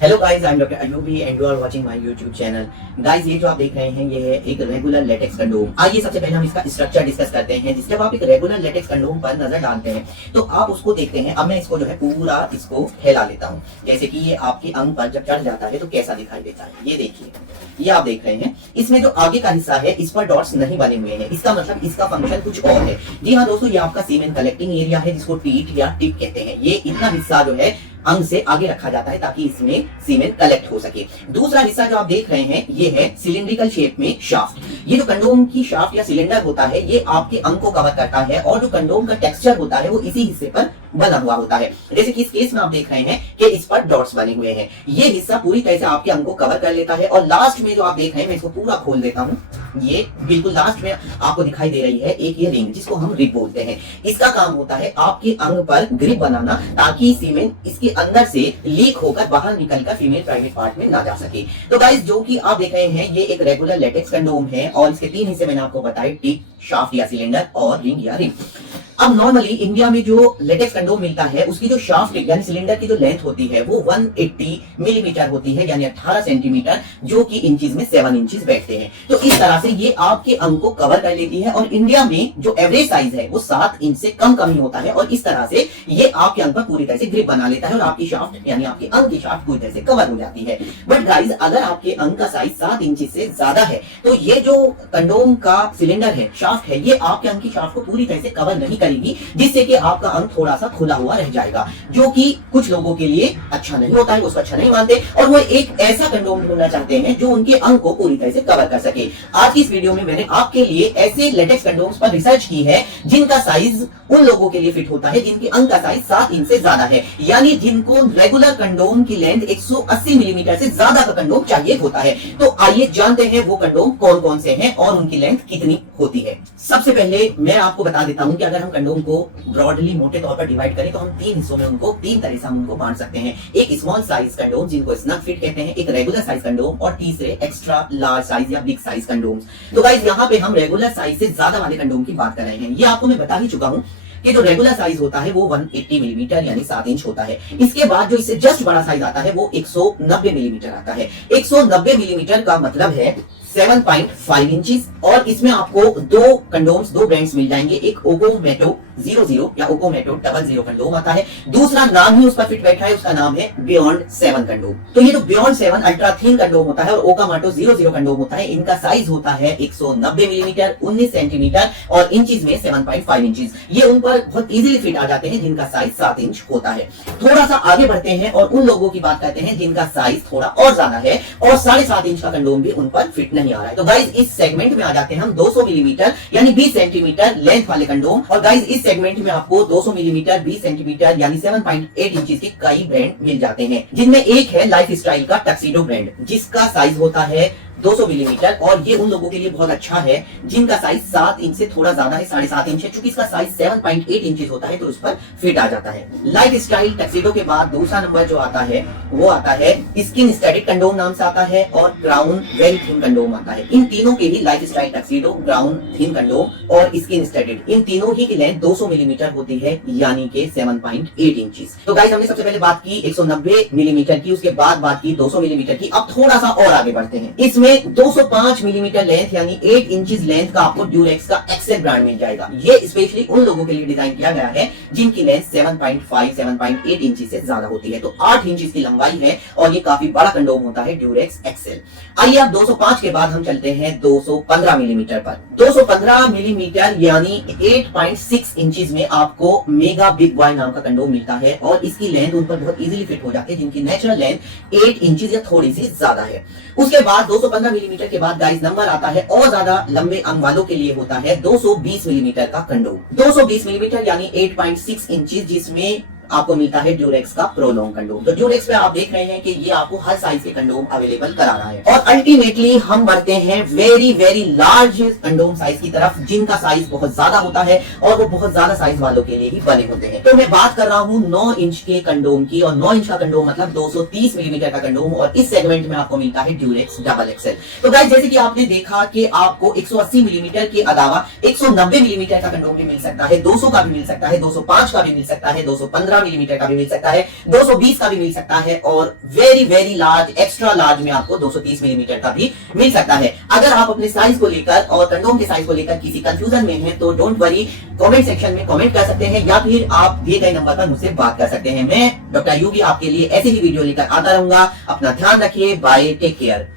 Hello guys, I am doctor Ayubi and you are watching my YouTube channel. Guys, ये जो आप देख रहे हैं ये है एक रेगुलर लेटेक्स कंडोम। आइए सबसे पहले हम इसका स्ट्रक्चर डिस्कस करते हैं। जब आप एक रेगुलर लेटेक्स कंडोम पर नजर डालते हैं तो आप उसको देखते हैं। अब मैं इसको जो है पूरा इसको फैला लेता हूँ, जैसे कि ये आपके अंग पर जब चढ़ जाता है तो कैसा दिखाई देता है। ये देखिए, ये आप देख रहे हैं, इसमें जो आगे का हिस्सा है इस पर डॉट्स नहीं बने हुए हैं। इसका मतलब इसका फंक्शन कुछ और है। जी हाँ दोस्तों, ये आपका सीमेन कलेक्टिंग एरिया है जिसको टीट या टिप कहते हैं। ये इतना हिस्सा जो है अंग से आगे रखा जाता है ताकि इसमें सीमेन कलेक्ट हो सके। दूसरा हिस्सा जो आप देख रहे हैं ये है सिलिंड्रिकल शेप में शाफ्ट। ये जो कंडोम की शाफ्ट या सिलेंडर होता है ये आपके अंग को कवर करता है और जो कंडोम का टेक्सचर होता है वो इसी हिस्से पर बना हुआ होता है। जैसे कि इस केस में आप देख रहे हैं कि इस पर डॉट्स बने हुए हैं। ये हिस्सा पूरी तरह से आपके अंग को कवर कर लेता है और लास्ट में जो आप देख रहे हैं, मैं इसको पूरा खोल देता हूं। ये बिल्कुल लास्ट में आपको दिखाई दे रही है एक ये रिंग जिसको हम रिब बोलते हैं। इसका काम होता है आपके अंग पर ग्रिप बनाना ताकि सीमेन इसके अंदर से लीक होकर बाहर निकलकर फीमेल प्राइवेट पार्ट में ना जा सके। तो गाइस, जो कि आप देख रहे हैं ये एक रेगुलर लेटेक्स कंडोम है और इसके 3 हिस्से मैंने आपको बताए, टिप, शाफ्ट या सिलेंडर और रिंग या रिब। अब नॉर्मली इंडिया में जो लेटेक्स कंडोम मिलता है उसकी जो शाफ्ट यानी सिलेंडर की जो लेंथ होती है वो 180 मिलीमीटर होती है, यानी 18 सेंटीमीटर, जो कि इंचेस में 7 इंचेस बैठते हैं। तो इस तरह से ये आपके अंग को कवर कर लेती है और इंडिया में जो एवरेज साइज है वो 7 इंच से कम ही होता है और इस तरह से ये आपके अंग पर पूरी तरह से ग्रिप बना लेता है और आपकी शाफ्ट यानी आपके अंग की शाफ्ट पूरी तरह से कवर हो जाती है। बट गाइस, अगर आपके अंग का साइज 7 इंच से ज्यादा है तो ये जो कंडोम का सिलेंडर है, शाफ्ट है, ये आपके अंग की शाफ्ट को पूरी तरह से कवर नहीं करेगी, जिससे कि आपका अंग थोड़ा सा खुला हुआ रह जाएगा, जो कि कुछ लोगों के लिए अच्छा नहीं होता है, उसको अच्छा नहीं मानते और वो एक ऐसा कंडोम ढूंढना चाहते हैं जो उनके अंग को पूरी तरह से कवर कर सके। आज की इस वीडियो में मैंने आपके लिए ऐसे लेटेक्स कंडोम्स पर रिसर्च की है जिनका साइज उन लोगों के लिए फिट होता है जिनके अंग का साइज 7 इंच से ज्यादा है, यानी जिनको रेगुलर कंडोम की लेंथ 180 मिलीमीटर से ज्यादा का कंडोम चाहिए होता है। तो आइए जानते हैं वो कंडोम कौन कौन से हैं और उनकी लेंथ कितनी होती है। सबसे पहले मैं आपको बता देता हूं कि अगर हम कंडोम को ब्रॉडली मोटे तौर पर डिवाइड करें तो हम 3 हिस्सों में उनको 3 तरह से हम उनको बांट सकते हैं। एक स्मॉल साइज कंडोम जिनको स्नग फिट कहते हैं, एक रेगुलर साइज कंडोम और तीसरे एक्स्ट्रा लार्ज साइज या बिग साइज कंडोम। तो गाइस, यहाँ पे हम रेगुलर साइज से ज्यादा वाले कंडोम की बात कर रहे हैं। ये आपको मैं बता ही चुका हूं कि जो रेगुलर साइज होता है वो 180 मिलीमीटर यानी 7 इंच होता है। इसके बाद जो इससे जस्ट बड़ा साइज आता है वो 190 मिलीमीटर आता है। 190 मिलीमीटर का मतलब है 7.5 इंचेस और इसमें आपको 2 कंडोम्स, 2 ब्रांड्स मिल जाएंगे। एक ओकोमेटो 00 या ओकोमेटो 00 कंडोम आता है। दूसरा नाम ही उस पर फिट बैठा है, उसका नाम है बियॉन्ड 7 कंडोम। तो ये जो बियॉन्ड 7 अल्ट्रा थिन कंडोम होता है और ओकोमेटो 00 कंडोम होता है, इनका साइज होता है 190 मिलीमीटर, 19 सेंटीमीटर और इंचेस में 7.5 इंचेस। ये उन पर बहुत इजीली फिट आ जाते हैं जिनका साइज 7 इंच होता है। थोड़ा सा आगे बढ़ते हैं और उन लोगों की बात करते हैं जिनका साइज थोड़ा और ज्यादा है और 7.5 इंच का कंडोम भी उन पर फिट नहीं आ रहा है। तो गाइस, इस सेगमेंट में आ जाते हैं हम 200 मिलीमीटर यानी 20 सेंटीमीटर लेंथ वाले कंडोम। और गाइस, इस सेगमेंट में आपको 200 मिलीमीटर 20 सेंटीमीटर यानी 7.8 इंचेस के कई ब्रांड मिल जाते हैं, जिनमें एक है लाइफ स्टाइल का टक्सीडो ब्रांड जिसका साइज होता है 200 मिलीमीटर और ये उन लोगों के लिए बहुत अच्छा है जिनका साइज 7 इंच से थोड़ा ज्यादा है, 7.5 इंच है। चूंकि इसका साइज 7.8 इंचेस होता है तो उस पर फिट आ जाता है। लाइफ स्टाइल टक्सीडो के बाद दूसरा नंबर जो आता है वो आता है स्किन स्टडीड कंडोम नाम से आता है और क्राउन वेरी थिन कंडोम आता है। इन तीनों के ही life style Tuxedo, Crown thin condom और स्किन स्टडीड, इन तीनों ही की लेंथ 200 मिलीमीटर होती है यानी कि 7.8 इंचेस। तो गाइस, हमने सबसे पहले बात की 190 मिलीमीटर की, उसके बाद बात की 200 मिलीमीटर की। अब थोड़ा सा और आगे बढ़ते हैं। इसमें 205 मिलीमीटर लेंथ यानी 8 इंचेस लेंथ का आपको ड्यूरेक्स का एक्सेल ब्रांड मिल जाएगा। ये स्पेशली उन लोगों के लिए डिजाइन किया गया है जिनकी लेंथ 7.5 7.8 इंचेस से ज्यादा होती है। तो 8 इंचेस की लंबाई है और ये काफी बड़ा कंडोम होता है ड्यूरेक्स एक्सेल। आइए अब 205 के बाद हम चलते हैं 215 मिलीमीटर पर। 215 मिलीमीटर यानी 8.6 इंचेस में आपको मेगा बिग बॉय नाम का कंडोम मिलता है और इसकी लेंथ उन पर बहुत इजीली फिट हो जाती है जिनकी नेचुरल लेंथ 8 इंचेस या थोड़ी सी ज्यादा है। उसके बाद 215 मिलीमीटर के बाद गाइस नंबर आता है और ज्यादा लंबे अंग वालों के लिए होता है 220 मिलीमीटर का कंडोम। 220 मिलीमीटर यानी 8.6 इंचेस जिसमें आपको मिलता है ड्यूरेक्स का प्रोलॉन्ग कंडोम। तो ड्यूरेक्स पे आप देख रहे हैं कि ये आपको हर साइज के कंडोम अवेलेबल करा रहा है। और अल्टीमेटली हम बढ़ते हैं very very large condom size की तरफ जिनका साइज बहुत ज्यादा होता है और वो बहुत ज्यादा साइज वालों के लिए ही बने होते हैं। तो मैं बात कर रहा हूं 9 इंच के कंडोम की और 9 इंच का कंडोम मतलब 230 मिलीमीटर का कंडोम और इस सेगमेंट में आपको मिलता है ड्यूरेक्स डबल एक्सेल। तो गाइस, जैसे कि आपने देखा कि आपको 180 मिलीमीटर के अलावा 190 मिलीमीटर का कंडोम भी मिल सकता है, 200 का भी मिल सकता है, 205 का भी मिल सकता है, 215 218 मिलीमीटर का भी मिल सकता है, 220 का भी मिल सकता है और very very large extra large में आपको 230 मिलीमीटर का भी मिल सकता है। अगर आप अपने साइज को लेकर और कंडोम के साइज को लेकर किसी कंफ्यूजन में हैं तो डोंट वरी, कमेंट सेक्शन में कमेंट कर सकते हैं या फिर आप दिए गए नंबर पर मुझसे बात कर सकते हैं। मैं डॉक्टर यूगी आपके लिए ऐसे ही वीडियो लेकर आता रहूंगा। अपना ध्यान रखिए, बाय, टेक केयर।